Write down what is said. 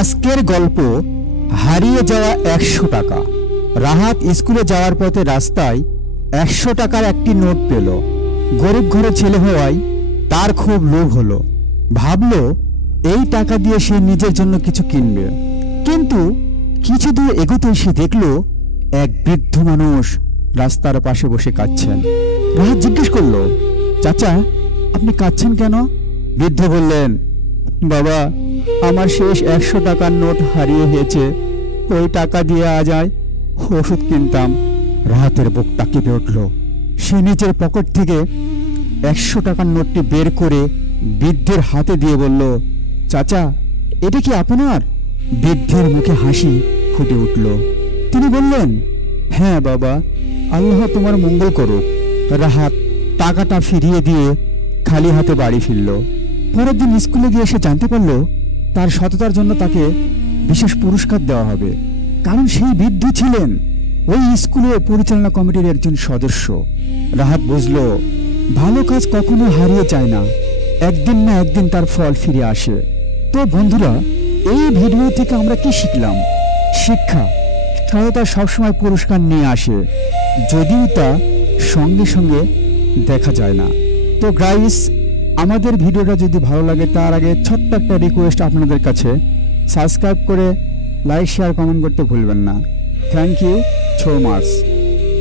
আজকের গল্প হারিয়ে যাওয়া ১০০ টাকা। রাহাত স্কুলে যাওয়ার পথে রাস্তায় ১০০ টাকার একটি নোট পেল। গরিব ঘরের ছেলে হওয়ায় তার খুব লোভ হলো। ভাবল এই টাকা দিয়ে সে নিজের জন্য কিছু কিনবে। কিন্তু কিছু দূর এগোতে সে দেখল এক বৃদ্ধ মানুষ রাস্তার পাশে বসে কাঁদছেন। রাহাত জিজ্ঞেস করলো, চাচা আপনি কাঁদছেন কেন? বৃদ্ধ বললেন, বাবা আমার শেষ ১০০ টাকার নোট হারিয়ে গেছে, ওই টাকা দিয়ে আজ ওষুধ কিনতাম। রাহাতের বুকটা কেঁপে উঠল। সে নিজের পকেট থেকে ১০০ টাকার নোটটি বের করে বৃদ্ধের হাতে দিয়ে বলল, চাচা এটা কি আপনার? বৃদ্ধের মুখে হাসি ফুটে উঠল। তিনি বললেন, হ্যাঁ বাবা, আল্লাহ তোমার মঙ্গল করুক। রাহাত টাকাটা ফিরিয়ে দিয়ে খালি হাতে বাড়ি ফিরল। পরের দিন স্কুলে গিয়ে সে জানতে পারল তার সততার জন্য তাকে বিশেষ পুরস্কার দেওয়া হবে, কারণ সেই বৃদ্ধ ছিলেন ওই স্কুলের পরিচালনা কমিটির একজন সদস্য। রাহাত বুঝল ভালো কাজ কখনো হারিয়ে যায় না, একদিন না একদিন তার ফল ফিরে আসে। তো বন্ধুরা, এই ভিডিও থেকে আমরা কি শিখলাম? শিক্ষা, সততা সবসময় পুরস্কার নিয়ে আসে, যদিও তা সঙ্গে সঙ্গে দেখা যায় না। তো গাইস, আমাদের ভিডিওটা যদি ভালো লাগে তার আগে ছোট্ট একটা রিকোয়েস্ট আপনাদের কাছে, সাবস্ক্রাইব করে লাইক শেয়ার কমেন্ট করতে ভুলবেন না। Thank you so much.